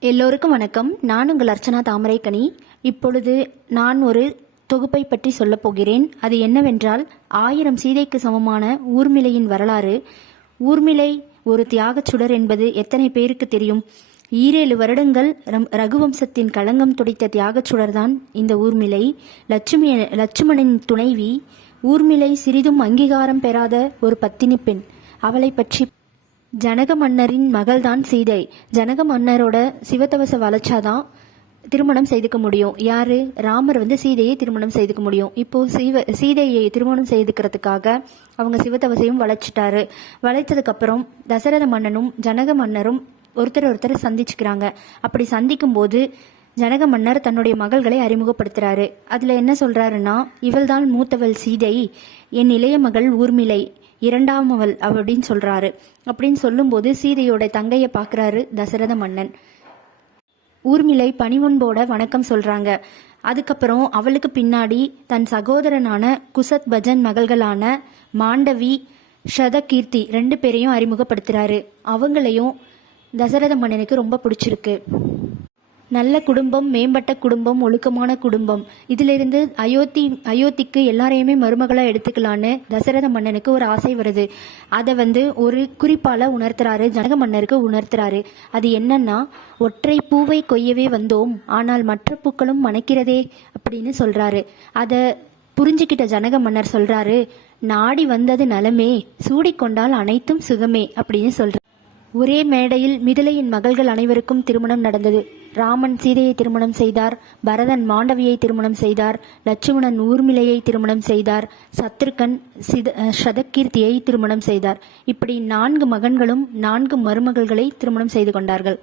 எல்லோருக்கும் வணக்கம். நான் உங்கள் அர்ச்சனா தாமரைக்கனி. இப்பொழுது நான் ஒரு தொகுப்பை பற்றி சொல்லப் போகிறேன். அது என்னவென்றால் ஆயிரம் சீதைக்கு சமமான ஊர்மிளையின் வரலாறு. ஊர்மிளை ஒரு தியாகச் சுடர் என்பது எத்தனை பேருக்கு தெரியும்? ஈரேழு வருடங்கள் ரம்- ரகுவம்சத்தின் களங்கம் துடைத்த தியாகச் சுடர்தான் இந்த ஊர்மிளை. லட்சுமி லட்சுமணன் துணைவி ஊர்மிளை சிறிதும் அங்கீகாரம் பெறாத ஒரு பத்தினி பெண். அவளை பற்றி ஜனக மன்னரின் மகள்தான் சீதை. ஜனக மன்னரோட சிவத்தவச வளச்சாதான் திருமணம் செய்துக்க முடியும். யாரு? ராமர் வந்து சீதையை திருமணம் செய்துக்க முடியும். இப்போ சீவ சீதையை திருமணம் செய்துக்கிறதுக்காக அவங்க சிவத்தவசையும் வளைச்சிட்டாரு வளைச்சதுக்கப்புறம் தசரத மன்னனும் ஜனக மன்னரும் ஒருத்தர் ஒருத்தர் சந்திச்சுக்கிறாங்க. அப்படி சந்திக்கும் போது ஜனக மன்னர் தன்னுடைய மகள்களை அறிமுகப்படுத்துறாரு. அதுல என்ன சொல்றாருன்னா இவள்தான் மூத்தவள் சீதை. என் இளைய மகள் ஊர்மிளை. இரண்டாம் அவள் அப்படின்னு சொல்றாரு. அப்படின்னு சொல்லும்போது சீதையோட தங்கையை பார்க்கறாரு தசரத மன்னன். ஊர்மிளை பணிவன்போட வணக்கம் சொல்றாங்க. அதுக்கப்புறம் அவளுக்கு பின்னாடி தன் சகோதரனான குசத் பஜன் மகள்களான மாண்டவி ஷதகீர்த்தி ரெண்டு பேரையும் அறிமுகப்படுத்துறாரு. அவங்களையும் தசரத மன்னனுக்கு ரொம்ப பிடிச்சிருக்கு. நல்ல குடும்பம் மேம்பட்ட குடும்பம் ஒழுக்கமான குடும்பம். இதிலிருந்து அயோத்தி அயோத்திக்கு எல்லாரையுமே மருமகளாக எடுத்துக்கலான்னு தசரத மன்னனுக்கு ஒரு ஆசை வருது. அதை வந்து ஒரு குறிப்பால் உணர்த்துறாரு ஜனக மன்னருக்கு உணர்த்துறாரு. அது என்னன்னா ஒற்றை பூவை கொய்யவே வந்தோம் ஆனால் மற்ற பூக்களும் மணக்கிறதே அப்படின்னு சொல்கிறாரு அதை புரிஞ்சுக்கிட்ட ஜனக மன்னர் சொல்கிறாரு நாடி வந்தது நலமே சூடிக்கொண்டால் அனைத்தும் சுகமே அப்படின்னு சொல்கிறார் ஒரே மேடையில் மிதிலையின் மகள்கள் அனைவருக்கும் திருமணம் நடந்தது. ராமன் சீதையை திருமணம் செய்தார் பரதன் மாண்டவியை திருமணம் செய்தார் லட்சுமணன் ஊர்மிளையை திருமணம் செய்தார் சத்ருகன் சித சதகீர்த்தியை திருமணம் செய்தார். இப்படி நான்கு மகன்களும் நான்கு மருமகள்களை திருமணம் செய்து கொண்டார்கள்.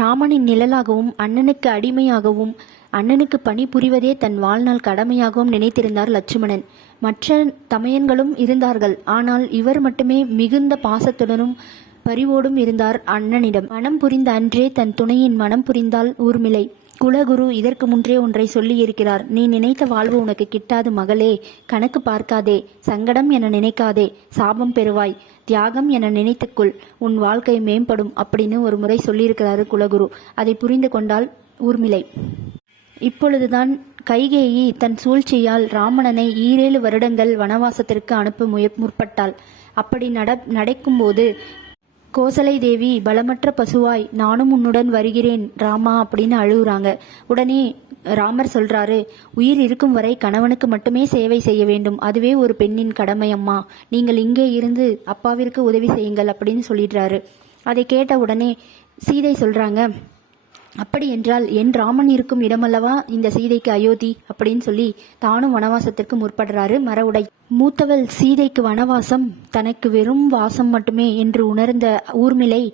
ராமனின் நிழலாகவும் அண்ணனுக்கு அடிமையாகவும் அண்ணனுக்கு பணி புரிவதே தன் வாழ்நாள் கடமையாகவும் நினைத்திருந்தார் லட்சுமணன். மற்ற தமையன்களும் இருந்தார்கள் ஆனால் இவர் மட்டுமே மிகுந்த பாசத்துடனும் பரிவோடும் இருந்தார் அண்ணனிடம். மனம் புரிந்த அன்றே தன் துணையின் மனம் புரிந்தால் ஊர்மிளை. குலகுரு இதற்கு முன்றே ஒன்றை சொல்லியிருக்கிறார். நீ நினைத்த வாழ்வு உனக்கு கிட்டாது மகளே. கணக்கு பார்க்காதே. சங்கடம் என நினைக்காதே. சாபம் பெறுவாய். தியாகம் என நினைத்துக்கொள். உன் வாழ்க்கை மேம்படும் அப்படின்னு ஒரு முறை சொல்லியிருக்கிறாரு குலகுரு. அதை புரிந்து கொண்டால் ஊர்மிளை. இப்பொழுதுதான் கைகேயி தன் சூழ்ச்சியால் ராமணனை ஈரேழு வருடங்கள் வனவாசத்திற்கு அனுப்ப முய முற்பட்டாள். அப்படி நட நடக்கும்போது கோசலை தேவி பலமற்ற பசுவாய் நானும் உன்னுடன் வருகிறேன் ராமா அப்படின்னு அழுகுறாங்க. உடனே ராமர் சொல்றாரு உயிர் இருக்கும் வரை கணவனுக்கு மட்டுமே சேவை செய்ய வேண்டும். அதுவே ஒரு பெண்ணின் கடமை அம்மா. நீங்கள் இங்கே இருந்து அப்பாவிற்கு உதவி செய்யுங்கள் அப்படின்னு சொல்லிடுறாரு. அதை கேட்ட உடனே சீதை சொல்றாங்க அப்படி என்றால் என் ராமன் இருக்கும் இடமல்லவா? இந்த சீதைக்கு அயோத்தி அப்படின்னு சொல்லி தானும் வனவாசத்திற்கு முற்படுறாரு மரவுடை. மூத்தவள் சீதைக்கு வனவாசம் தனக்கு வெறும் வாசம் மட்டுமே என்று உணர்ந்த ஊர்மிளை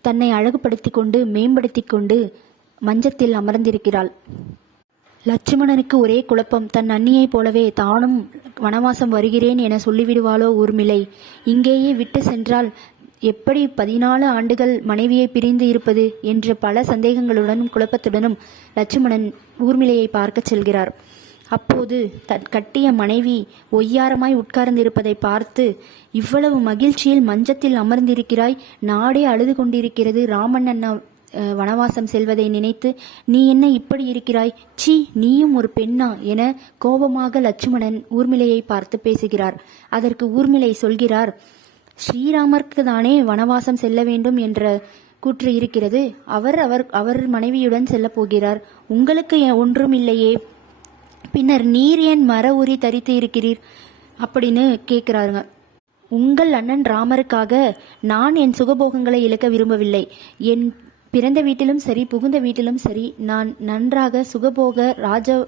தன்னை அழகுபடுத்திக் கொண்டு மேம்படுத்தி கொண்டு மஞ்சத்தில் அமர்ந்திருக்கிறாள். லட்சுமணனுக்கு ஒரே குழப்பம் தன் அண்ணியைப் போலவே தானும் வனவாசம் வருகிறேன் என சொல்லிவிடுவாளோ ஊர்மிளை? இங்கேயே விட்டு சென்றால் எப்படி பதினாலு ஆண்டுகள் மனைவியை பிரிந்து இருப்பது என்ற பல சந்தேகங்களுடனும் குழப்பத்துடனும் லட்சுமணன் ஊர்மிளையை பார்க்கச் செல்கிறார். அப்போது தன் கட்டிய மனைவி ஒய்யாரமாய் உட்கார்ந்திருப்பதை பார்த்து இவ்வளவு மகிழ்ச்சியில் மஞ்சத்தில் அமர்ந்திருக்கிறாய் நாடே அழுது கொண்டிருக்கிறது ராமன் அண்ணா வனவாசம் செல்வதை நினைத்து நீ என்ன இப்படி இருக்கிறாய்? சி நீயும் ஒரு பெண்ணா? என கோபமாக லட்சுமணன் ஊர்மிளையை பார்த்து பேசுகிறார். அதற்கு ஊர்மிளை சொல்கிறார் ஸ்ரீராமருக்கு தானே வனவாசம் செல்ல வேண்டும் என்ற கூற்று இருக்கிறது. அவர் அவர் அவர் மனைவியுடன் செல்ல போகிறார். உங்களுக்கு ஒன்றும் இல்லையே பின்னர் நீர் ஏன் மர உரி தரித்து இருக்கிறீர்? அப்படின்னு கேட்கிறாருங்க. உங்கள் அண்ணன் ராமருக்காக நான் என் சுகபோகங்களை இழக்க விரும்பவில்லை. என் பிறந்த வீட்டிலும் சரி புகுந்த வீட்டிலும் சரி நான் நன்றாக சுகபோக ராஜ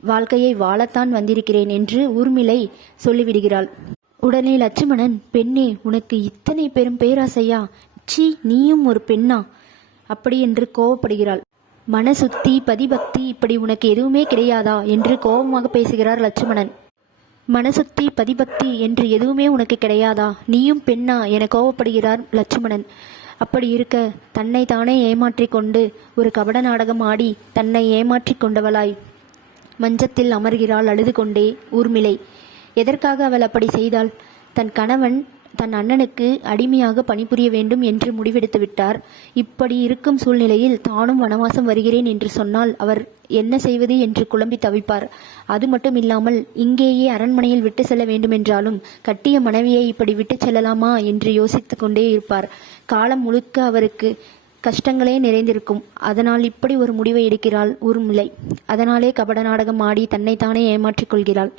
வாழ்க்கையை வாழத்தான் வந்திருக்கிறேன் என்று ஊர்மிளை சொல்லிவிடுகிறாள். உடனே லட்சுமணன் பெண்ணே உனக்கு இத்தனை பெரும் பேராசையா? சீ நீயும் ஒரு பெண்ணா? அப்படி என்று கோவப்படுகிறாள். மனசுத்தி பதிபக்தி இப்படி உனக்கு எதுவுமே கிடையாதா? என்று கோபமாக பேசுகிறார் லட்சுமணன். மனசுத்தி பதிபக்தி என்று எதுவுமே உனக்கு கிடையாதா? நீயும் பெண்ணா? என கோவப்படுகிறார் லட்சுமணன். அப்படி இருக்க தன்னை தானே ஏமாற்றி கொண்டு ஒரு கபட நாடகம் ஆடி தன்னை ஏமாற்றி கொண்டவளாய். மஞ்சத்தில் அமர்கிறாள் அழுது கொண்டே ஊர்மிளை. எதற்காக அவள் அப்படி செய்தாள்? தன் கணவன் தன் அண்ணனுக்கு அடிமையாக பணிபுரிய வேண்டும் என்று முடிவெடுத்து விட்டார். இப்படி இருக்கும் சூழ்நிலையில் தானும் வனவாசம் வருகிறேன் என்று சொன்னால் அவர் என்ன செய்வது என்று குழம்பி தவிப்பார். அது மட்டும் இல்லாமல் இங்கேயே அரண்மனையில் விட்டு செல்ல வேண்டுமென்றாலும் கட்டிய மனைவியை இப்படி விட்டு செல்லலாமா என்று யோசித்து கொண்டே இருப்பார். காலம் முழுக்க அவருக்கு கஷ்டங்களே நிறைந்திருக்கும். அதனால் இப்படி ஒரு முடிவை எடுக்கிறாள். ஊர்மிளை அதனாலே கபட நாடகம் ஆடி தன்னைத்தானே ஏமாற்றிக் கொள்கிறாள்.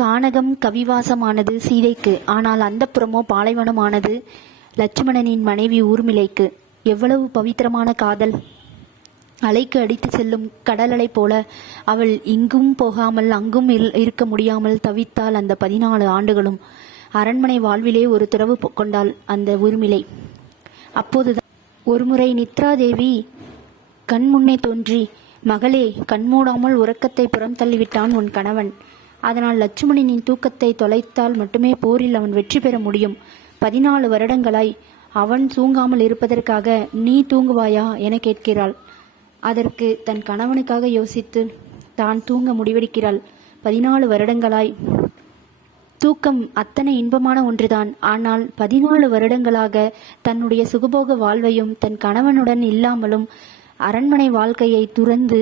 கானகம் கவிவாசமானது சீதைக்கு ஆனால் அந்த புறமோ பாலைவனமானது லட்சுமணனின் மனைவி ஊர்மிளைக்கு. எவ்வளவு பவித்திரமான காதல். அலைக்கு அடித்து செல்லும் கடலலை போல அவள் இங்கும் போகாமல் அங்கும் இருக்க முடியாமல் தவித்தாள் அந்த பதினாலு ஆண்டுகளும். அரண்மனை வாழ்விலே ஒரு துறவு பொ- கொண்டாள் அந்த ஊர்மிளை. அப்போதுதான் ஒருமுறை நித்ரா தேவி தோன்றி மகளே கண்மூடாமல் உறக்கத்தை புறம் தள்ளிவிட்டான் உன் கணவன். அதனால் லட்சுமணனின் தூக்கத்தை தொலைத்தால் மட்டுமே போரில் அவன் வெற்றி பெற முடியும். பதினாலு வருடங்களாய் அவன் தூங்காமல் இருப்பதற்காக நீ தூங்குவாயா? என கேட்கிறாள். அதற்கு தன் கணவனுக்காக யோசித்து தான் தூங்க முடிவெடுக்கிறாள். பதினாலு வருடங்களாய் தூக்கம் அத்தனை இன்பமான ஒன்றுதான். ஆனால் பதினாலு வருடங்களாக தன்னுடைய சுகபோக வாழ்வையும் தன் கணவனுடன் இல்லாமலும் அரண்மனை வாழ்க்கையை துறந்து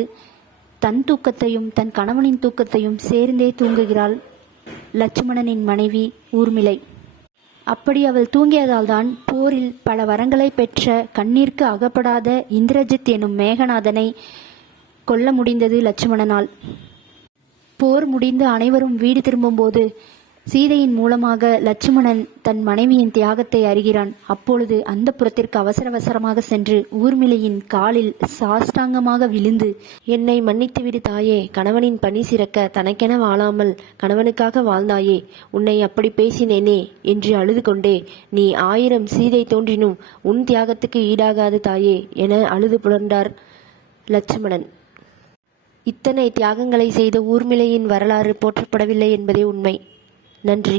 தன் தூக்கத்தையும் தன் கணவனின் தூக்கத்தையும் சேர்ந்தே தூங்குகிறாள் லட்சுமணனின் மனைவி ஊர்மிளை. அப்படி அவள் தூங்கியதால்தான் போரில் பல வரங்களை பெற்ற கண்ணீர்க்கு அகப்படாத இந்திரஜித் எனும் மேகநாதனை கொல்ல முடிந்தது லட்சுமணனால். போர் முடிந்து அனைவரும் வீடு திரும்பும்போது சீதையின் மூலமாக லட்சுமணன் தன் மனைவியின் தியாகத்தை அறிகிறான். அப்பொழுது அந்த புறத்திற்கு அவசர அவசரமாக சென்று ஊர்மிளையின் காலில் சாஷ்டாங்கமாக விழுந்து என்னை மன்னித்துவிடு தாயே கணவனின் பணி சிறக்க தனக்கென வாழாமல் கணவனுக்காக வாழ்ந்தாயே உன்னை அப்படி பேசினேனே என்று அழுது கொண்டே நீ ஆயிரம் சீதை தோன்றினும் உன் தியாகத்துக்கு ஈடாகாது தாயே என அழுது புலர்ந்தார் லட்சுமணன். இத்தனை தியாகங்களை செய்த ஊர்மிளையின் வரலாறு போற்றப்படவில்லை என்பதே உண்மை. நன்றி.